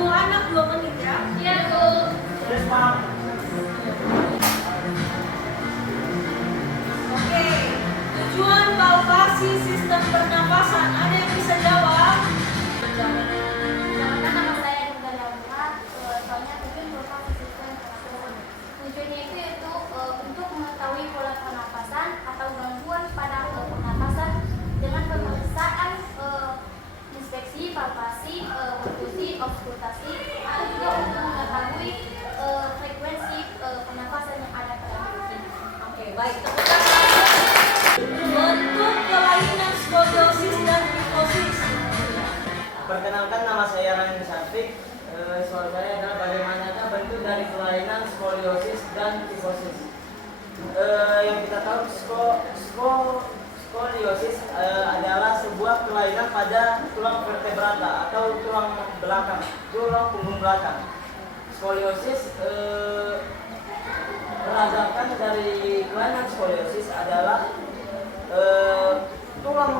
tunggu anak 2 menit ya. Iya, Bu. Yes, Pak. Oke, tujuan palpasi sistem pernapasan. Ada yang bisa jawab? Karena nama saya Nunda Laura, soalnya tujuan palpasi sistem pernapasan. Tujuannya itu yaitu untuk mengetahui pola pernapasan atau gangguan pada pernapasan dengan pemeriksaan inspeksi, palpasi, perkusi, auskultasi, atau juga untuk mengetahui frekuensi pernapasan yang ada pada diri. Oke, baik. Tepuk tangan. Bentuk kelainan skoliosis dan kifosis. Perkenalkan, nama saya Ryan Safik. Soal saya adalah bagaimanakah bentuk dari kelainan skoliosis dan kifosis. Yang kita tahu skoliosis adalah sebuah kelainan pada tulang vertebrata atau tulang belakang, tulang punggung belakang. Skoliosis berasal dari kelainan skoliosis adalah tulang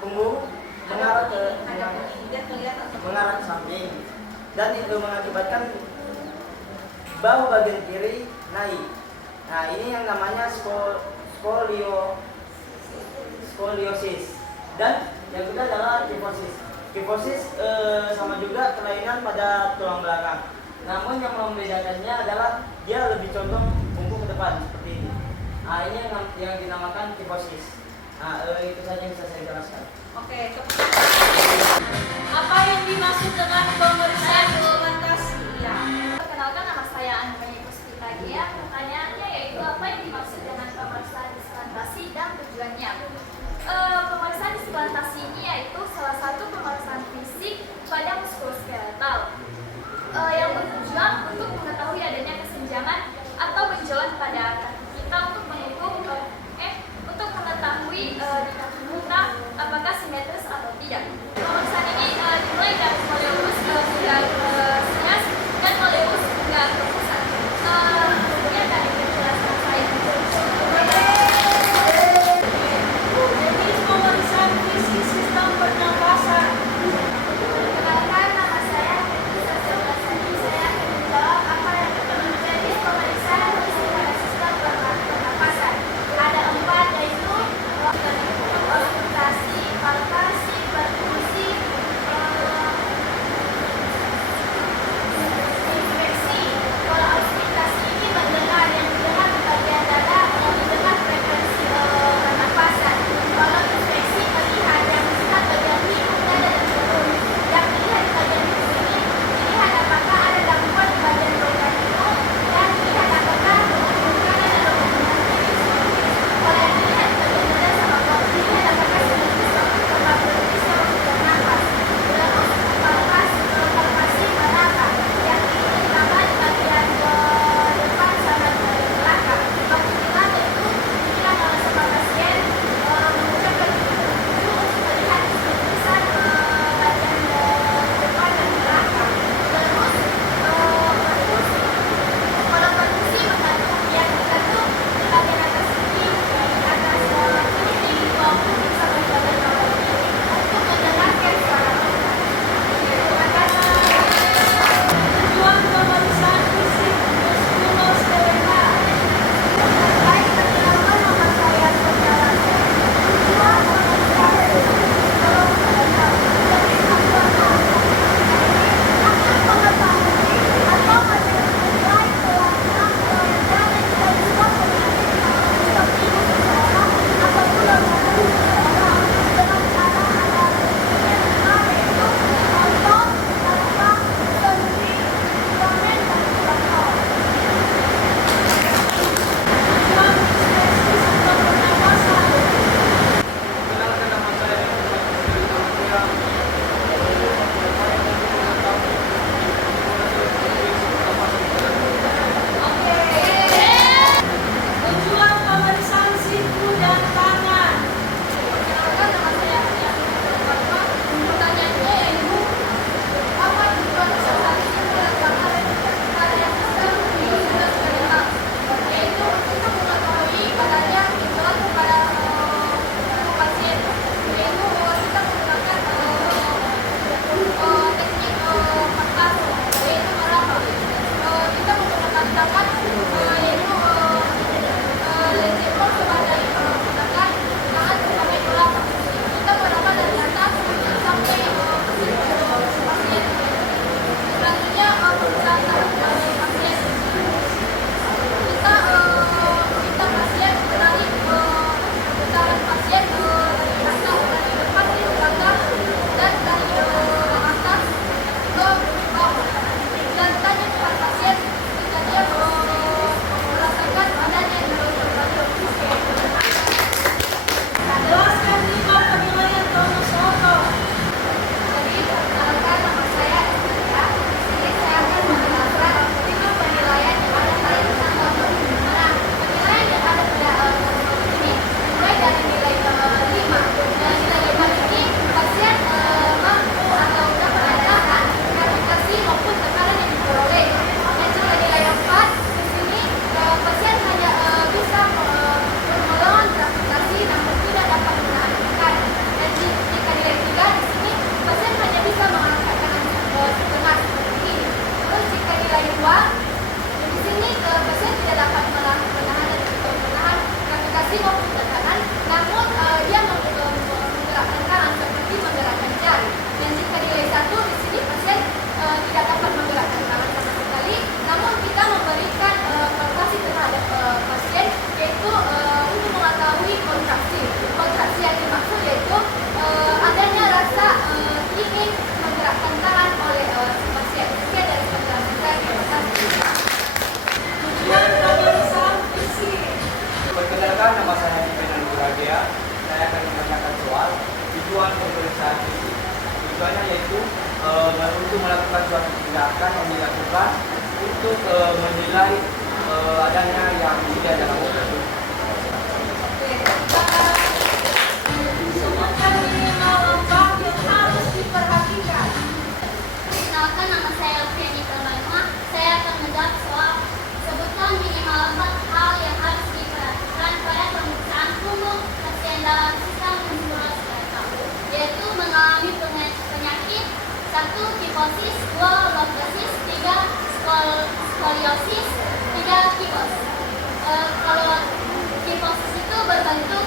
punggung mengarah ke samping dan itu mengakibatkan bahu bagian kiri naik. Nah, ini yang namanya skoliosis. Dan yang kedua adalah kifosis. Kifosis sama juga kelainan pada tulang belakang. Namun yang membedakannya adalah dia lebih condong bungkuk ke depan seperti ini. Nah, ini yang dinamakan kifosis. Nah, itu saja yang bisa saya jelaskan. Oke, apa yang dimaksud dengan pemeriksaan dokumentasi? Ya. Perkenalkan, nama saya Andrea Puspita Gia. Pertanyaannya yaitu apa yang dimaksud dengan pemeriksaan displantasi dan tujuannya? Pemeriksaan displantasi ini yaitu salah satu pemeriksaan fisik pada muskuloskeletal yang bertujuan untuk mengetahui adanya kesenjangan atau benjolan pada kaki kita untuk mengukur untuk mengetahui di kaki kita apakah simetris atau tidak. Pemeriksaan ini dimulai dari skoliosis tindakan yang dilakukan untuk menilai adanya yang tidak dalam operasi. Sebutkan minimal lembah yang harus diperhatikan. Perkenalkan, nama saya Alfiani Permana. Saya akan menjawab soal sebutkan minimal 4 hal yang harus diperhatikan pada pemeriksaan umum pasien dalam sistem muskuloskeletal, yaitu mengalami penyakit 1. Kifosis, 2. lordosis, 3. skoliosis, 4 kifos. Kalau kifosis itu berbentuk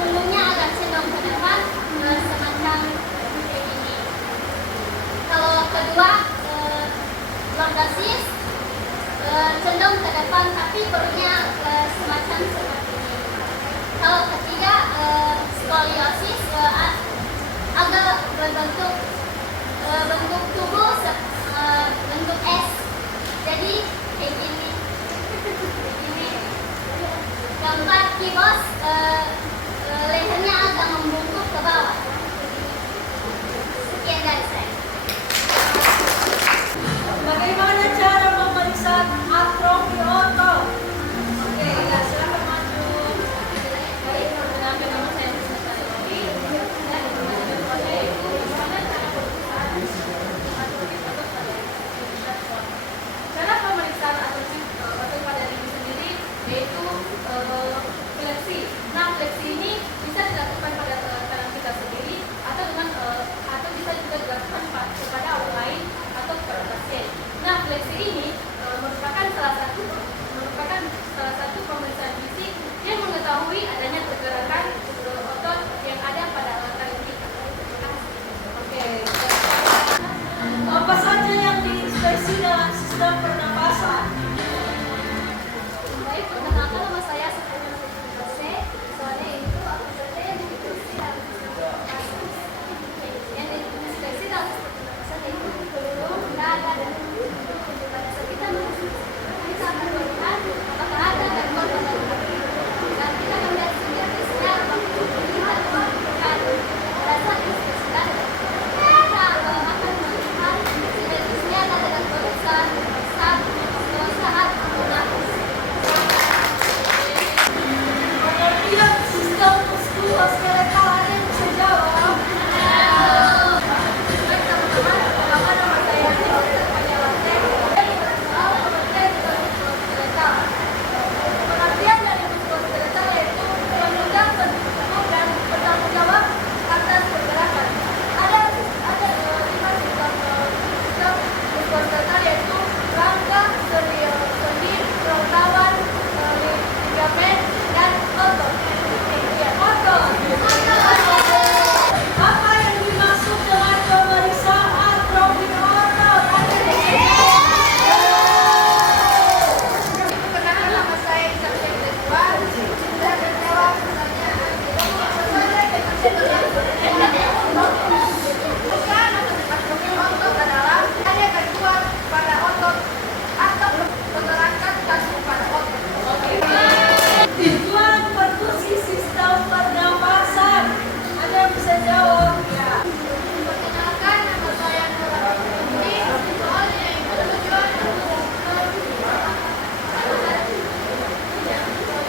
punggungnya agak cenderung ke depan, semacam kayak gini. Kalau kedua, lordosis, cenderung ke depan tapi perutnya semacam seperti ini. Kalau ketiga, skoliosis, agak berbentuk bentuk tubuh bentuk S, jadi kayak gini. Keempat, kifos, lehernya agak membungkuk ke bawah. Sekian dari saya. Bagaimana cara pemeriksaan atrofi otot? Oke, ya silakan maju. Baik, perkenalkan, nama saya Rizky Sariwati dan informasi saya itu bagaimana cara pemeriksaan atrofi otot pada individu. Cara pemeriksaan atrofi otot pada diri sendiri yaitu fleksi. Nah, fleksi ini bisa dilakukan pada tangan kita sendiri atau bisa juga dilakukan kepada orang lain atau kepada pasien. Nah, fleksi ini merupakan salah satu pemeriksaan fisik yang mengetahui adanya pergerakan otot yang ada pada alat kita. Oke. Apa saja yang diinspeksi dalam sistem pernapasan? Baik, perkenalkan, nama saya Sabrina Jose. Soalnya itu apa saja yang diinspeksi dalam sistem pernapasan. Yang diinspeksi dalam sistem pernapasan itu belum ada dan pada saat kita bisa melihat apakah ada gangguan pada tubuh. Dan kita akan melihat sinyal-sinyal waktu kita melakukan pada saat inspeksi tadi. Kita akan melihat sinyal-sinyal ada gangguan saat menafas. Pengertian sistem muskuloskeletal ada yang bisa jawab? Baik, teman-teman, pertama nama saya Dr. Fania Late. Soal pengertian sistem muskuloskeletal. Pengertian dari muskuloskeletal yaitu penunjang tubuh dan bertanggung jawab atas pergerakan. Ada 5 sistem muskuloskeletal yaitu rangka, sendi, perlawan, ligamen, dan otot. Otot. Apa yang dimaksud dengan pemeriksaan atrofi otot? Perkenalkan, nama saya Isabel Deswa. Saya menjawab pertanyaan sesuai dengan bukan atrofi otot adalah ada gangguan pada otot atau pergerakan kaki pada otot. Tujuan perkusi sistem pernapasan ada yang bisa jawab? Ya. Perkenalkan, nama saya Nurul Putri. Soalnya tujuan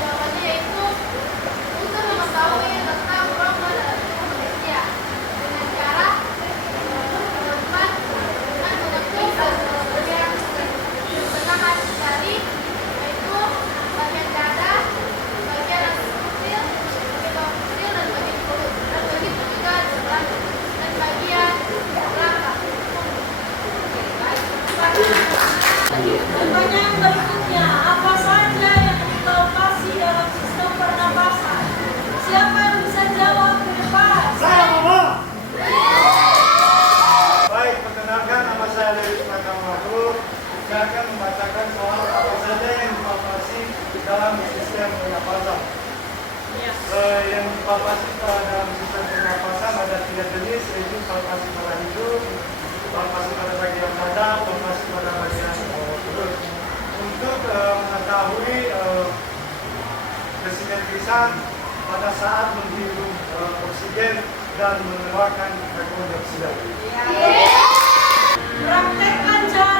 jawabannya yaitu untuk mengetahui tentang trauma dalam tubuh manusia dengan cara melakukan dengan menekan bagian pertengahan jari, yaitu bagian dada, bagian atas kecil, bagian bawah kecil, dan bagian perut, dan begitu juga di sebelah dan bagian belakang. Pertanyaan berikutnya, apa saja yang dipalpasi dalam sistem pernapasan? Siapa yang bisa jawab ke depan? Saya Mama. Baik, perkenalkan, nama saya Leris Prakamatu. Saya akan membacakan soal apa saja yang dipalpasi dalam sistem pernapasan. Yang dipalpasi dalam sistem pernapasan ada 3 jenis, yaitu palpasi pada hidung, palpasi pada bagian dada, palpasi pada bagian perut. Untuk mengetahui kesimetrisan pada saat menghirup oksigen dan mengeluarkan karbon dioksida. Praktekkan cara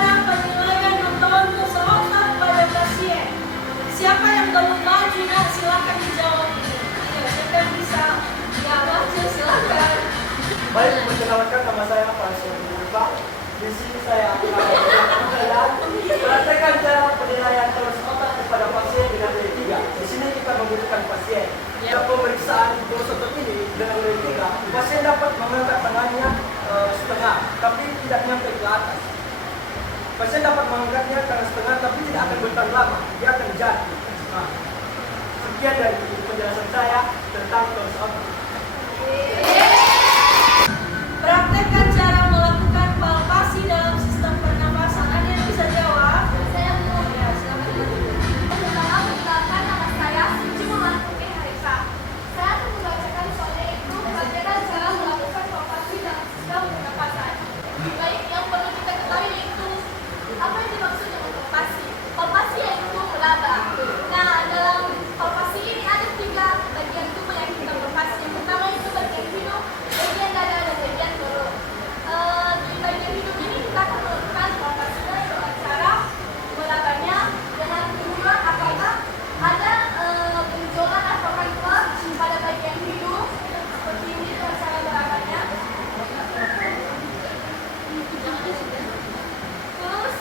Pasien dapat mengangkatnya karena setengah tapi tidak akan bertahan lama, dia akan jatuh. Nah, sekian dari penjelasan saya tentang tools output. Praktekkan cara melakukan palpasi dalam sistem pernapasan. Ada yang bisa jawab? Saya mau Ya, silakan. pertama perkenalkan nama saya Suci Mulantuki Harisa. Saya akan membacakan soalnya itu praktekkan cara melakukan palpasi dalam sistem pernapasan. Baik, yang perlu kita ketahui yaitu apa yang dimaksud dengan palpasi. Palpasi yaitu meraba. Nah, dalam palpasi ini ada 3 bagian tubuh yang kita palpasi. Yang pertama itu bagian hidung, bagian dada, dan bagian perut. Di bagian hidung ini kita akan melakukan palpasinya dengan cara merabanya dengan tujuan apakah ada benjolan atau kanker pada bagian hidung seperti ini dengan cara merabanya. Terus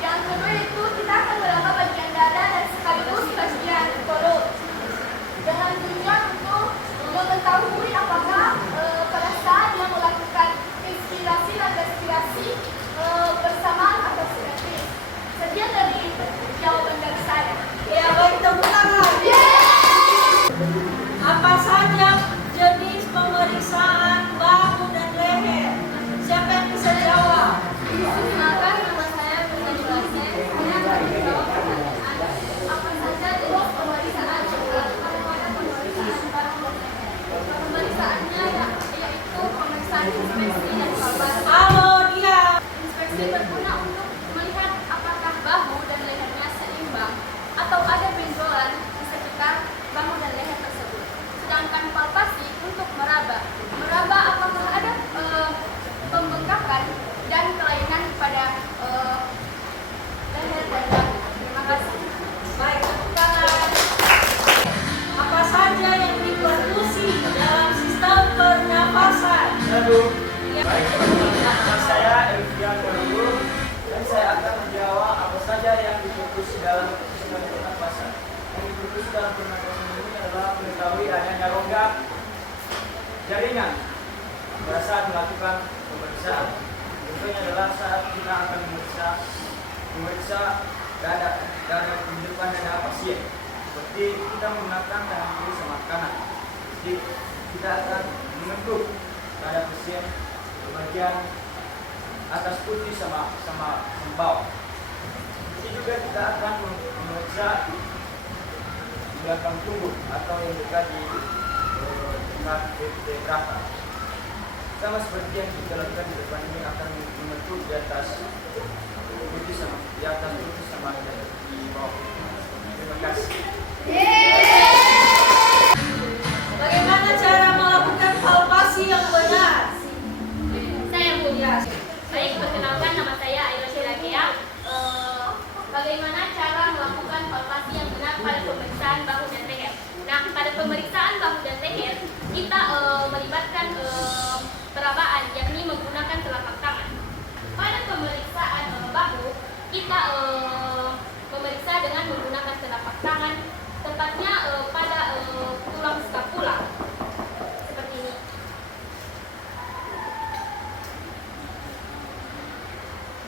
yang kedua itu kita akan meraba bagian dada dan sekaligus bagian perut dengan tujuan untuk mengetahui apakah pada saat dia melakukan inspirasi dan respirasi bersamaan atau simetris. Sekian dari jawaban dari saya. Ya, baik, tepuk tangan. Apa saja jenis pemeriksaan bahu dan leher? Siapa yang bisa jawab? Perkenalkan, nama saya Bunda Jolase. Saya akan menjawab pertanyaan apa saja jenis pemeriksaan pada pemeriksaan bahu dan leher. Pemeriksaannya yaitu pemeriksaan inspeksi dan palpasi. Halo, dia. Inspeksi berguna untuk melihat apakah bahu dan lehernya seimbang atau ada benjolan di sekitar bahu dan leher tersebut. Sedangkan palpasi untuk meraba apakah ada pembengkakan dan kelainan pada leher dan bahu. Terima kasih. Baik, tepuk tangan. Apa saja yang diperlusi dalam sistem pernapasan? Aduh. Ya. Baik, nama saya Elvian Korulu dan saya akan menjawab apa saja yang difokus dalam sistem pernapasan. Yang difokus dalam pernapasan ini adalah mengetahui adanya rongga jaringan pada saat melakukan pemeriksaan. Contohnya adalah saat kita akan memeriksa dada depan dada pasien. Seperti kita menggunakan tangan kiri sama kanan. Jadi kita akan menyentuh dada pasien ke bagian atas putih sama bawah. Ini juga kita akan memeriksa di belakang tubuh atau yang dekat di dekat berapa. Sama seperti yang kita lakukan di depan ini akan menyentuh di atas putih sama di bawah. Terima kasih. Bagaimana cara melakukan palpasi yang benar? Saya Bu. Ya. Baik, perkenalkan nama saya Aira Silagea. Bagaimana cara melakukan palpasi yang benar pada pemeriksaan bahu dan leher? Nah, pada pemeriksaan bahu dan leher kita melibatkan perabaan, yakni menggunakan telapak tangan. Pada pemeriksaan bahu kita memeriksa dengan menggunakan telapak tangan, tepatnya pada tulang skapula seperti ini.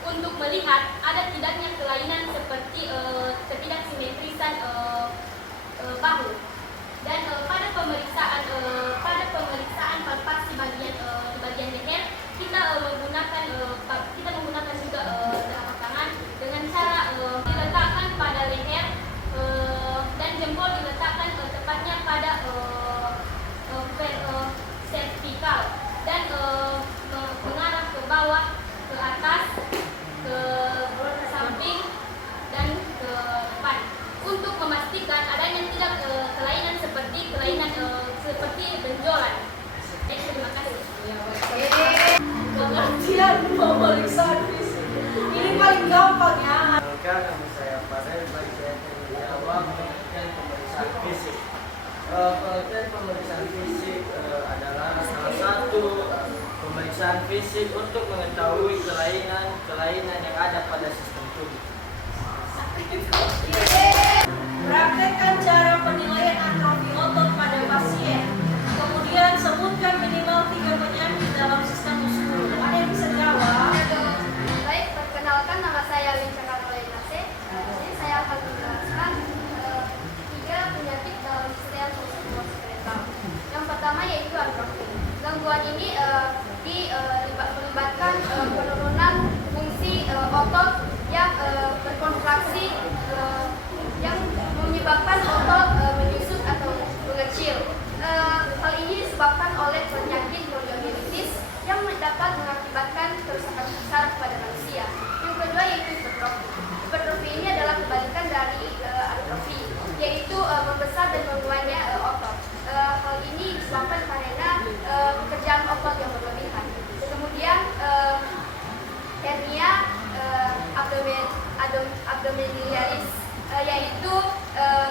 Untuk melihat ada tidaknya kelainan seperti ketidaksimetrisan bahu. Dan pada pemeriksaan palpasi di bagian leher kita menggunakan juga telapak tangan dengan cara diletakkan pada leher dan jempol diletakkan tepatnya pada vertikal dan mengarah ke bawah, ke atas, ke samping dan ke depan untuk memastikan adanya tidak kelainan seperti benjolan. Terima kasih. Pengertian pemeriksaan fisik. Ini paling gampang ya. Nama saya Fadel, bagi saya akan menjawab pengertian pemeriksaan fisik. Pengertian pemeriksaan fisik adalah salah satu pemeriksaan fisik untuk mengetahui kelainan yang ada pada sistem tubuh. Praktekkan cara penilaian atrofi otot pada pasien. Kemudian sebutkan minimal 3 penyakit dalam sistem muskulus. Ada yang bisa jawab? Baik, perkenalkan nama saya Linda disebabkan oleh penyakit poliomielitis yang dapat mengakibatkan kerusakan besar pada manusia. Yang kedua yaitu hipertrofi. Hipertrofi ini adalah kebalikan dari atrofi, yaitu membesar dan menguatnya otot. Hal ini disebabkan karena pekerjaan otot yang berlebihan. Kemudian hernia abdominalis, yaitu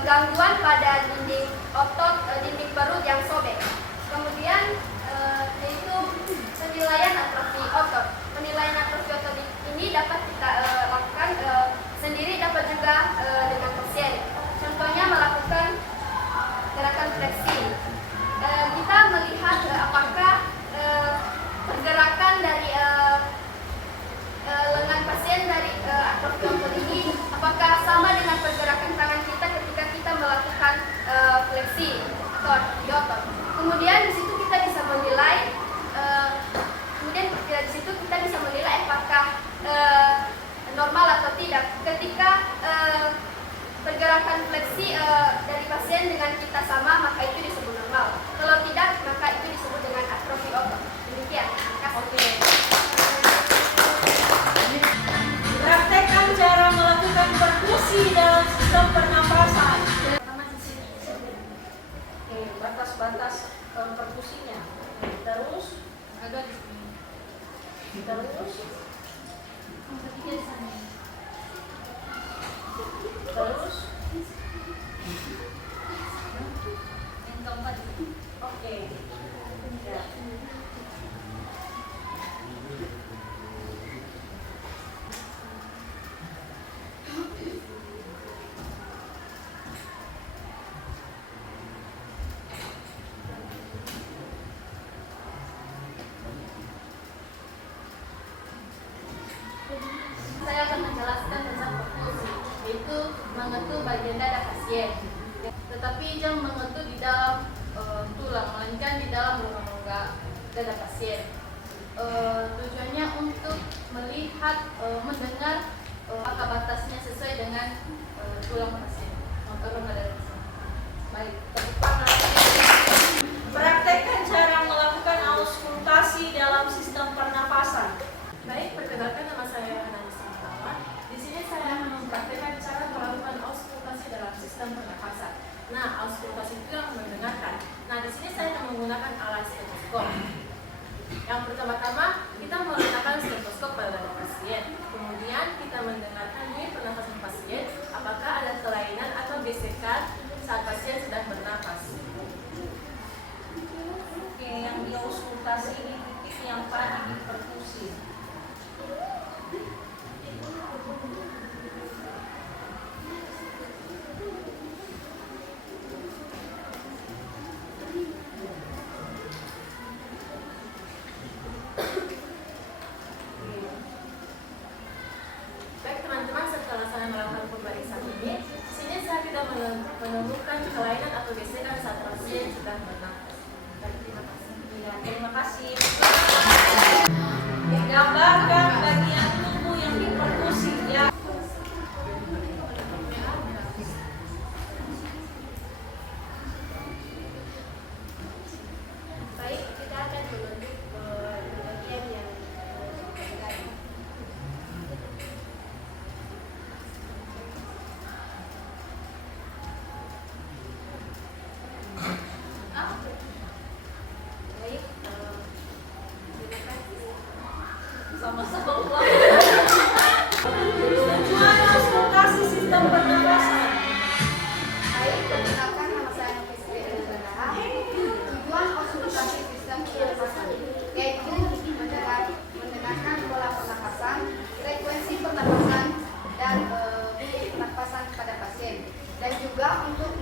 gangguan pada dinding otot dinding perut yang sobek. Kemudian yaitu penilaian atrofi otot. Penilaian atrofi otot ini dapat kita lakukan sendiri, dapat juga dengan pasien. Contohnya melakukan gerakan fleksi. Kita melihat apakah pergerakan dari lengan pasien dari atrofi otot ini apakah sama dengan pergerakan tangan kita ketika kita melakukan fleksi atau atrofi otot. Kemudian di situ kita bisa menilai apakah normal atau tidak. Ketika pergerakan fleksi dari pasien dengan kita sama, maka itu disebut normal. Kalau tidak, maka itu disebut dengan atrofi otot. Demikian. Oke. Praktekkan cara melakukan perkusi dalam sistem pernapasan. Oke, batas-batas perkusinya. Terus ada di sini. Terus Yang keempat. oke. Ya. Saya akan menjelaskan tentang perkusi, yaitu mengetuk bagian dada pasien. Tetapi jangan mengetuk di dalam tulang, melainkan di dalam rongga dada pasien. Tujuannya untuk melihat, mendengar apakah batasnya sesuai dengan tulang pasien atau rongga dada pasien. Baik, tepuk tangan. Praktekkan cara melakukan auskultasi dalam sistem pernapasan. Baik, perkenalkan nama saya Hana Nusantara. Di sini saya akan mempraktikkan cara melakukan auskultasi dalam sistem pernapasan. Nah, auskultasi itu yang mendengarkan. Nah, di sini saya akan menggunakan alat stetoskop. Yang pertama-tama, kita meletakkan stetoskop pada dada pasien. Kemudian kita mendengarkan bunyi pernapasan pasien, apakah ada kelainan atau gesekan saat pasien sedang bernapas. Oke, yang diauskultasi ini titik yang tadi di perkusi. Baik teman-teman, setelah saya melakukan pemeriksaan ini, di sini saya tidak menemukan kelainan atau gesekan saat pasien sedang bernapas. Baik, terima kasih. Ya, terima kasih. Gambarkan bagian tubuh yang diperkusi. Ya. Baik, kita akan menunjuk bagian yang terkait. Baik, terima kasih. Sama-sama. Tujuan auskultasi sistem pernapasan. Baik, perkenalkan nama saya Nufisri Elizabeth. Tujuan auskultasi sistem pernapasan yaitu mendengarkan pola pernapasan, frekuensi pernapasan, dan bunyi pernapasan pada pasien, dan juga untuk